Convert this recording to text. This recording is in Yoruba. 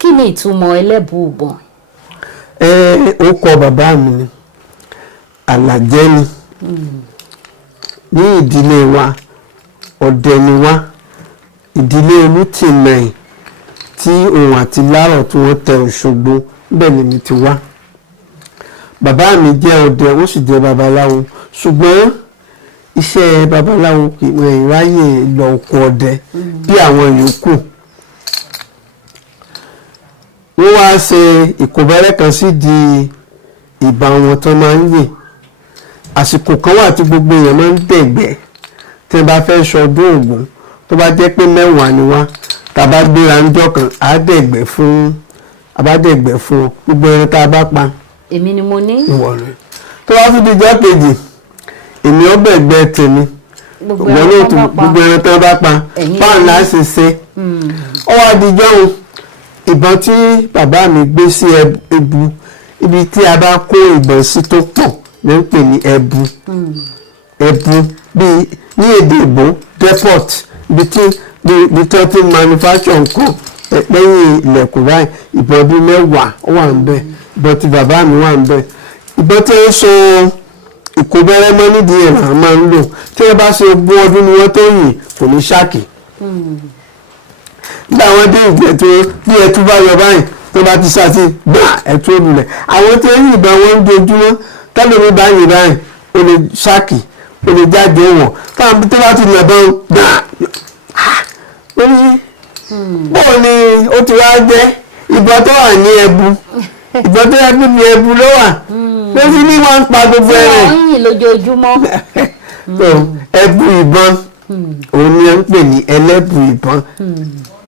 Kí ni ìtumọ̀ Elebuibon? Ó kọ bàbá mi ni Alàjẹ́ ni. Ní ìdílé wa ọdẹ ni wá, ìdílé Olútìmẹ̀yìn tí òun àti Lárọ̀ tí wọ́n tẹ Òṣogbo bẹ́ẹ̀ ni mi ti wá. Bàbá mi jẹ́ ọdẹ, ó sì jẹ́ babaláwo, ṣùgbọ́n iṣẹ́ babaláwo kì í ráyè lọ oko ọdẹ bí àwọn yòókù. Wọ́n wá ṣe ìkóbẹ́rẹ́ kan sí di ìbá wọn tó máa ń yè. Àsìkò kan wà tí gbogbo èèyàn máa ń dẹ̀gbẹ́ tí wọ́n bá fẹ́ ṣọdún Ògún, tó bá jẹ́ pé 10 ni wá, tá a bá gbéra ńjọ́ kan á dẹ̀gbẹ́ fún gbogbo ẹran tá a bá pa. Èmi ni mo ní. Ìwọ̀lẹ̀ tó bá tún di ìjọ́ kejì, èmi ó bẹ̀gbẹ́ tèmi gbogbo ẹran tó bá pa báwọn náà ṣe ṣe. Ó wá di ìjọ́un ìbọn tí bàbá mi gbé sí ẹbu, ibi tí a bá kó ìbọn sí tó pọ̀ ló ń pè ní ẹbu. Ẹbu bíi ní èdè ìbò depot, ibi tí wọ́n ti manufacture nǹkan lẹ́yìn ilẹ̀kùn báyìí. Ìbọn bíi 10 ó wà ń bẹ̀, ìbọn tí bàbá mi wà ń bẹ̀. Ìbọn tí ń so ìkóbẹ́rẹ́ mọ́ nídìí ẹ̀ là máa ń lò. Tí wọ́n bá ṣe ogún ọdún ni wọ́n tó yìn, kò ní ṣáàkì. Nígbà wọn dé ìgbẹ́ tó bí ẹtú bá yọ báyìí tó bá ti ṣáàtì gbà ẹtú olùlẹ̀. Àwọn tí ń yìnbọn wọn ń dojúmọ́ tẹ́lẹ̀ mi bá yìn báyìí ó lè ṣáàkì, ó lè jáde wọ̀. Táwọn tó bá ti lẹ̀ bọ́n gbà bóò ni ó ti wá jẹ́ ìbọn tó wà ní ẹbu, ìbọn tó yẹ níbi ẹbu ló wà ló sì ní wọ́n ń pa gbogbo ẹ̀rẹ̀. Wọ́n ń yìn lójoojúmọ́. Ẹbu ìbọn òun ni wọ́n ń pè ní Elebuibon.